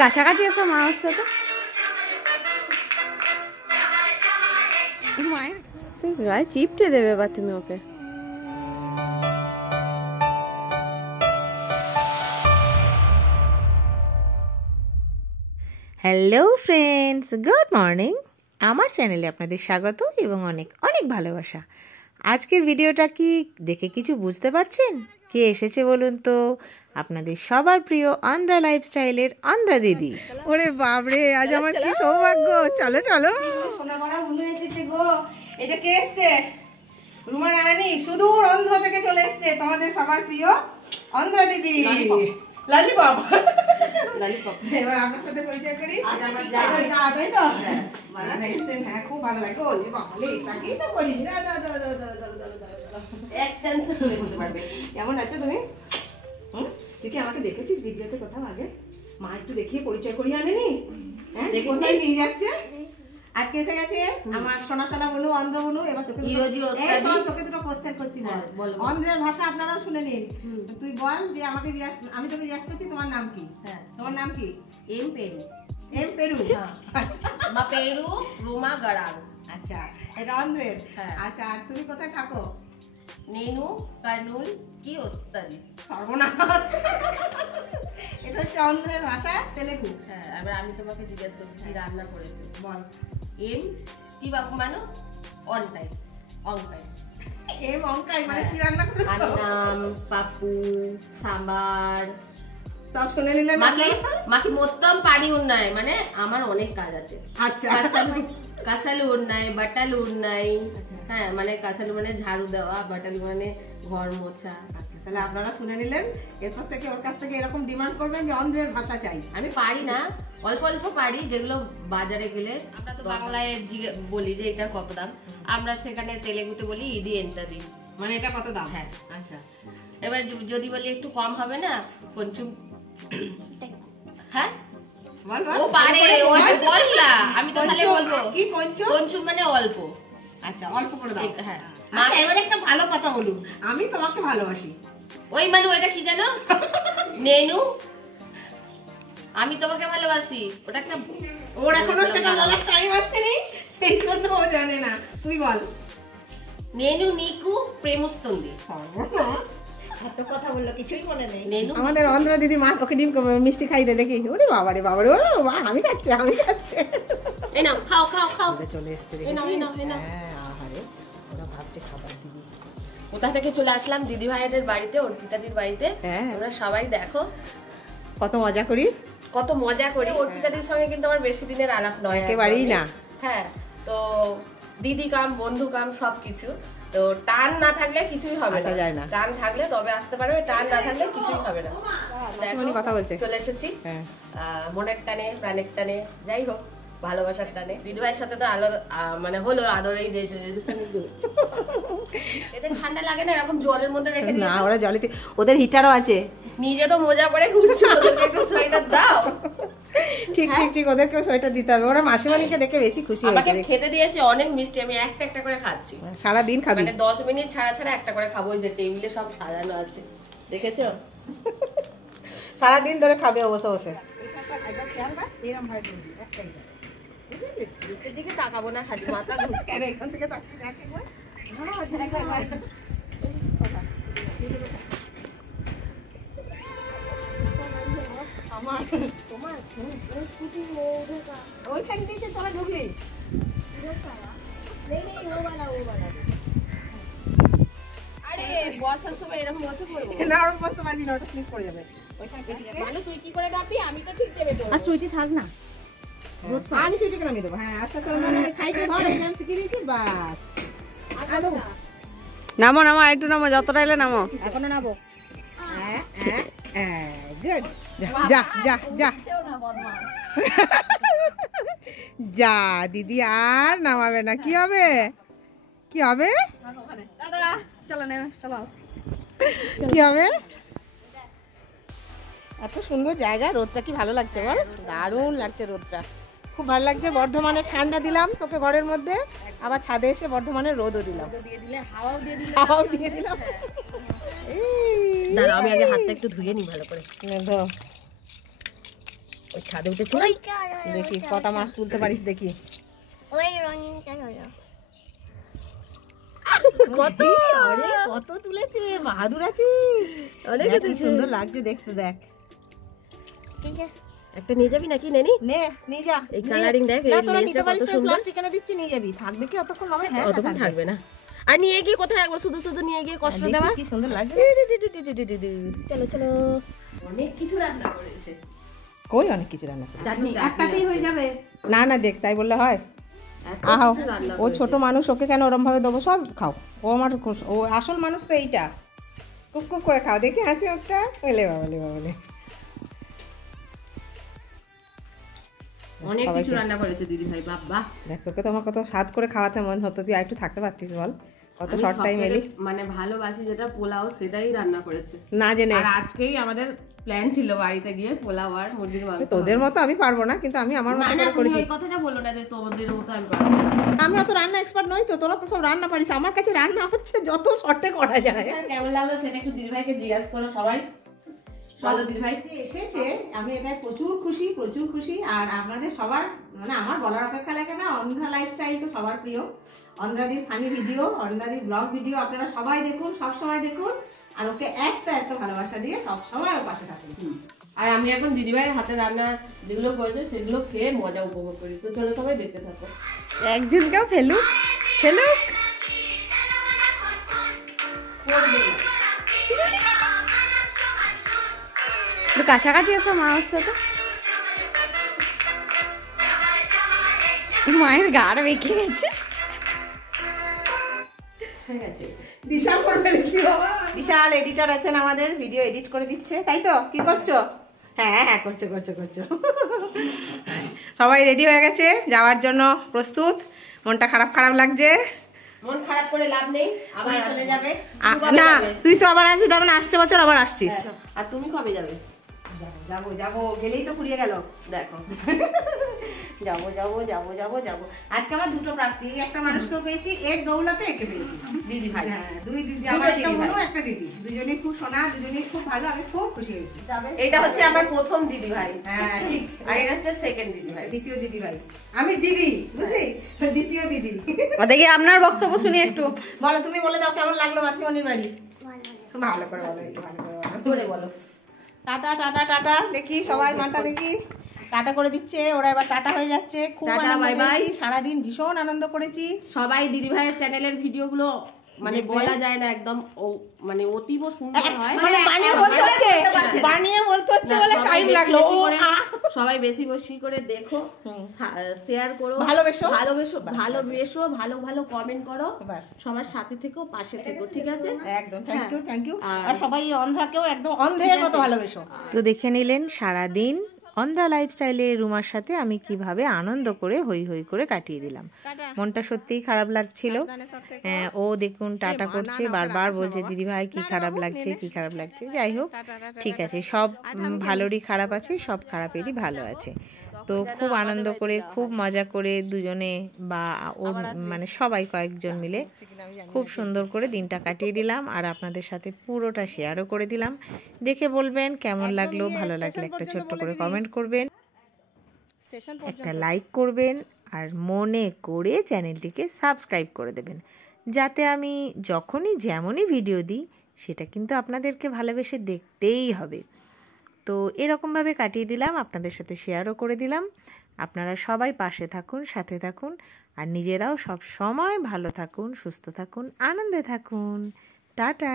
কাছাকাছি এসো মা ওর সাথে। তুই গায়ে চিপটে দেবে এবার তুমি okay. Hello friends, good morning. আমার চ্যানেলে আপনাদের স্বাগত এবং অনেক অনেক ভালোবাসা। আজকের ভিডিওটা কি দেখে কিছু বুঝতে পারছেন? কে এসেছে বলুন তো? আপনাদের সবার প্রিয় অন্ধ্রা লাইফস্টাইলের অন্ধ্রা দিদি। ওরে বাবরে, আজ আমার কি সৌভাগ্য! চলো চলো। সোনাপাড়া ভুলে এসেছে গো। এটা কে এসছে? রুমা রানী সুদূর অন্ধ্র থেকে চলে এসছে, তোমাদের সবার প্রিয় অন্ধ্রা দিদি। Lollipop lollipop. এবার আপনার সাথে পরিচয় করি। তাই তো হ্যাঁ, খুব ভালো লাগে। ওলে বাবলে, তাকেই তো করি। এক চান্স বলতে পারবে। কেমন আছো তুমি? তুই কি আমাকে দেখেছিস ভিডিওতে কোথাও আগে? মা একটু দেখিয়ে পরিচয় করিয়ে আনেনি? হ্যাঁ, কোথায় নিয়ে যাচ্ছে? আজকে এসে গেছে আমার সোনা সোনা বলু, অন্ধ্র বলু। এবার তোকে তোকে দুটো কোশ্চেন করছি, অন্ধ্রের ভাষা আপনারাও শুনে নিন। তুই বল যে আমাকে আমি তোকে জিজ্ঞাসা করছি তোমার নাম কি? তোমার নাম কি? এম পেরু। এম পেরু? আচ্ছা, মা পেরু রুমা গড়াল। আচ্ছা, এটা অন্ধ্রের। আচ্ছা, আর তুমি কোথায় থাকো? নেনু কার্নুল কি ওস্তাদি। সর্বনাশ। এটা হচ্ছে অন্ধ্রের ভাষা, তেলেগু। হ্যাঁ, এবার আমি তোমাকে জিজ্ঞাসা করছি কি রান্না করেছো। বল। এম কি বাবু মানো? On time, on time. এম অঙ্কাই মানে কি রান্না করেছো? আন্নাম, পাপু, সাম্বার সব শুনে নিলেন? মাকে মোত্তম পানি উন্নয়, মানে আমার অনেক কাজ আছে। আচ্ছা, কাসালু উন্নয়, বাটালু উন্নয়। হ্যাঁ, মানে কাসালু মানে ঝাড়ু দেওয়া, বাটালু মানে ঘর মোছা। তাহলে আপনারা শুনে নিলেন। এরপর থেকে ওর কাছ থেকে এরকম ডিমান্ড করবেন যে অন্ধ্রের ভাষা চাই। আমি পারি না, অল্প অল্প পারি, যেগুলো বাজারে গেলে আমরা তো বাংলায় বলি যে এটা কত দাম, আমরা সেখানে তেলেগুতে বলি ইদি এন্টা দিই, মানে এটা কত দাম। হ্যাঁ, আচ্ছা। এবার যদি বলি একটু কম হবে না, কঞ্চুম। হ্যাঁ, ও পারে, ও বল না, আমি তো তাহলে বলবো কি কঞ্চুম? কঞ্চুম মানে অল্প। আচ্ছা, অল্প করে দাও। হ্যাঁ। আচ্ছা, এবার একটা ভালো কথা বলুন, আমি তোমাকে ভালোবাসি। ওই মানে ওটা কি জানো? নেনু আমি তোমাকে ভালোবাসি, ওটা একটা ওর এখনো সেটা বলার টাইম আসেনি, সেই জন্য ও জানে না। তুই বল। Nano Nico প্রেমস্তন্দি। এত কথা বললো, কিছুই মনে নেই। নেনু আমাদের অন্ধ্রা দিদি মাছ ওকে ডিম মিষ্টি খাইতে দেখি। ওরে বাবারে বাবারে, ও আমি খাচ্ছি, আমি খাচ্ছি। এই নাও, খাও খাও খাও। চলে এসছে। এই নাও, এই নাও, এই নাও। হ্যাঁ, আহারে, ওরা ভাবছে খাবার দিবি। কোথা থেকে চলে আসলাম দিদি ভাইদের বাড়িতে, অর্পিতাদির বাড়িতে। তোমরা সবাই দেখো কত মজা করি, কত মজা করি। অর্পিতাদির সঙ্গে কিন্তু আমার বেশি দিনের আলাপ নয়, একেবারেই না। হ্যাঁ, তো দিদি কাম, বন্ধু কাম, সবকিছু। তো টান না থাকলে কিছুই হবে না, টান থাকলে তবে আসতে পারবে, টান না থাকলে কিছুই হবে না। কথা বলছে, চলে এসেছি মনের টানে, প্রাণের টানে, যাই হোক ভালোবাসার টানে। দিদিভাইয়ের সাথে তো আলো মানে হলো আদরেই যে এদের ঠান্ডা লাগে না, এরকম জলের মধ্যে রেখে দিয়েছো। না, ওরা জলে, ওদের হিটারও আছে। নিজে তো মোজা পরে ঘুরছো, ওদেরকে একটু সোয়েটার দাও। ঠিক ঠিক ঠিক, ওদেরকে সোয়েটার দিতে হবে। ওরা মাসিমানিকে দেখে বেশি খুশি হয়েছে। আমাকে খেতে দিয়েছে অনেক মিষ্টি, আমি একটা একটা করে খাচ্ছি। সারা দিন খাবি? মানে 10 মিনিট ছাড়া ছাড়া একটা করে খাবো। ওই যে টেবিলে সব সাজানো আছে, দেখেছো? সারা দিন ধরে খাবে বসে বসে। একবার খেয়াল রাখ, এরকম হয় তুমি একটাই নিচের দিকে তাকাবো না, খালি মাথা ঘুরছে। কেন এখান থেকে তাকিয়ে দেখ একবার। ওইখান থেকে তোরা ঢুকলি বসার সময় এরকম বসে পড়বো না, ওরকম বসতে পারবি না, ওটা স্লিপ করে যাবে। মানে তুই কি করে গাবি, আমি তো ঠিক দেবে। আর সুইটি থাক না, আমি সুইটিকে নামিয়ে দেবো। হ্যাঁ, আচ্ছা, তোর মানে সাইডে ধর, এখানে শিখিয়ে দিয়েছি, বাস। নামো নামো, একটু নামো, যতটা এলে নামো। এখনো নামো। গুড, যা যা যা যা, দিদি আর নামাবে না। কি হবে, কি হবে, কি হবে? এত সুন্দর জায়গা, রোদটা কি ভালো লাগছে বল? দারুণ লাগছে রোদটা, খুব ভালো লাগছে। বর্ধমানে ঠান্ডা দিলাম তোকে ঘরের মধ্যে, আবার ছাদে এসে বর্ধমানে রোদও দিলাম, হাওয়াও দিয়ে দিলাম। দাঁড়াও, আমি আগে হাতটা একটু ধুয়ে নিই ভালো করে। ওই ছাদে উঠেছি, দেখি কটা মাছ তুলতে পারিস দেখি। কত কত তুলেছে, বাহাদুর আছিস, কি সুন্দর লাগছে দেখতে। দেখ একটা নিয়ে যাবি নাকি? নেনি নে নিয়ে যা, এই কালারিং দেখ, এই তোরা নিতে লেসটা পারিস কত তো, সুন্দর। প্লাস্টিক এনে দিচ্ছি, নিয়ে যাবি। থাকবে কি অতক্ষণ? হবে, হ্যাঁ অতক্ষণ থাকবে না। আর নিয়ে গিয়ে কোথায় রাখবো? শুধু শুধু নিয়ে গিয়ে কষ্ট দেওয়া। কি সুন্দর লাগছে। চলো চলো, অনেক কিছু রান্না করেছে। কই অনেক কিছু রান্না করেছে, চাটনি একটাতেই হয়ে যাবে না? না দেখ, তাই বললে হয়? আহাও, ও ছোট মানুষ, ওকে কেন ওরম ভাবে দেবো? সব খাও, ও আমার ও আসল মানুষ তো এইটা। খুব খুব করে খাও, দেখি হাসি ওটা। বলে বাবলে বাবলে, অনেক কিছু রান্না করেছে দিদি ভাই। বাবা দেখ, তোকে তো আমার কত স্বাদ করে খাওয়াতে মন হতো, তুই আর একটু থাকতে পারতিস বল? কত শর্ট টাইম এলি। মানে ভালোবাসি যেটা পোলাও, সেটাই রান্না করেছে না জেনে। আর আজকেই আমাদের প্ল্যান ছিল বাড়িতে গিয়ে পোলাও আর মুরগির মাংস। তোদের মতো আমি পারবো না, কিন্তু আমি আমার মতো করে করেছি। ওই কথাটা বলো না যে তোমাদের মতো আমি পারবো না। আমি অত রান্না এক্সপার্ট নই তো, তোরা তো সব রান্না পারিস। আমার কাছে রান্না হচ্ছে যত শর্টে করা যায়। কেমন লাগলো সেটা একটু দিদি ভাইকে জিজ্ঞাসা করো সবাই। চলো দিদি ভাই এসেছে, আমি এটা প্রচুর খুশি, প্রচুর খুশি। আর আপনাদের সবার, মানে আমার বলার অপেক্ষা লাগে না, অন্ধ্রা লাইফস্টাইল তো সবার প্রিয়। অন্ধ্রাদির ফানি ভিডিও, অন্ধ্রাদির ব্লগ ভিডিও আপনারা সবাই দেখুন, সব সময় দেখুন। আর ওকে এত ভালোবাসা দিয়ে সব সময় ওর পাশে থাকুন। আর আমি এখন দিদি ভাইয়ের হাতে রান্না যেগুলো করেছে সেগুলো খেয়ে মজা উপভোগ করি। তো চলো সবাই দেখতে থাকো। একজনকেও ফেলুক ফেলুক। কাছাকাছি এসো মায়ের সাথে। মায়ের গাড় বেঁকে গেছে। বিশাল করে ফেলেছি বাবা। বিশাল এডিটর আছেন আমাদের, ভিডিও এডিট করে দিচ্ছে, তাই তো? কি করছো? হ্যাঁ হ্যাঁ, করছো করছো করছো। সবাই রেডি হয়ে গেছে যাওয়ার জন্য, প্রস্তুত। মনটা খারাপ খারাপ লাগছে। মন খারাপ করে লাভ নেই, আবার চলে যাবে। না, তুই তো আবার আসবি, তার মানে আসছে বছর আবার আসছিস। আর তুমি কবে যাবে? যাবো যাবো, গেলেই তো ফুরিয়ে গেল। দেখো যাবো যাবো যাবো যাবো যাবো। আজকে আমার দুটো প্রাপ্তি, একটা মানুষকেও পেয়েছি, এর দৌলতে একে পেয়েছি। দিদি ভাই, হ্যাঁ, দুই দিদি, আমার একটা বোনও একটা দিদি, দুজনেই খুব সোনা, দুজনেই খুব ভালো। আমি খুব খুশি হয়েছি। এটা হচ্ছে আমার প্রথম দিদি ভাই। হ্যাঁ ঠিক। আর এটা হচ্ছে সেকেন্ড দিদি ভাই, দ্বিতীয় দিদি ভাই। আমি দিদি, বুঝলি, দ্বিতীয় দিদি। দেখি আপনার বক্তব্য শুনি একটু। বলো, তুমি বলে দাও কেমন লাগলো মাসিমণির বাড়ি? ভালো করে বলো, একটু ভালো করে বলো। জোরে বলো। টাটা টাটা টাটা, দেখি সবাই মানটা দেখি টাটা করে দিচ্ছে। ওরা এবার টাটা হয়ে যাচ্ছে। খুব আনন্দ পেয়েছি, সারাদিন ভীষণ আনন্দ করেছি। সবাই দিদি ভাইয়ের চ্যানেলের ভিডিওগুলো মানে বলা যায় না, একদম মানে অতীব সুন্দর হয়। মানে বানিয়ে বলতে হচ্ছে বলে টাইম লাগলো। সবাই বেশি বেশি করে দেখো, শেয়ার করো, ভালোবেসো, ভালো ভালো কমেন্ট করো, সবার সাথে থেকো, পাশে থেকো, ঠিক আছে? একদম, থ্যাংক ইউ থ্যাংক ইউ। আর সবাই অন্ধ্রাকেও একদম অন্ধের মতো ভালোবেসো। তো দেখে নিলেন সারাদিন অন্ধ্রা লাইফস্টাইলে রুমার সাথে আমি কিভাবে আনন্দ করে হই হই করে কাটিয়ে দিলাম। মনটা সত্যিই খারাপ লাগছিল। ও দেখুন টাটা করছে, বারবার বলছে দিদি ভাই কি খারাপ লাগছে, কি খারাপ লাগছে। যাই হোক, ঠিক আছে, সব ভালোরই খারাপ আছে, সব খারাপেরই ভালো আছে। তো খুব আনন্দ করে, খুব মজা করে দুজনে বা ও মানে সবাই কয়েকজন মিলে খুব সুন্দর করে দিনটা কাটিয়ে দিলাম। আর আপনাদের সাথে পুরোটা শেয়ারও করে দিলাম। দেখে বলবেন কেমন লাগলো, ভালো লাগলে একটা ছোট্ট করে কমেন্ট করবেন, একটা লাইক করবেন, আর মনে করে চ্যানেলটিকে সাবস্ক্রাইব করে দেবেন, যাতে আমি যখনই যেমনই ভিডিও দিই সেটা কিন্তু আপনাদেরকে ভালোবেসে দেখতেই হবে। তো এরকমভাবে কাটিয়ে দিলাম, আপনাদের সাথে শেয়ারও করে দিলাম। আপনারা সবাই পাশে থাকুন, সাথে থাকুন, আর নিজেরাও সব সময় ভালো থাকুন, সুস্থ থাকুন, আনন্দে থাকুন। টাটা।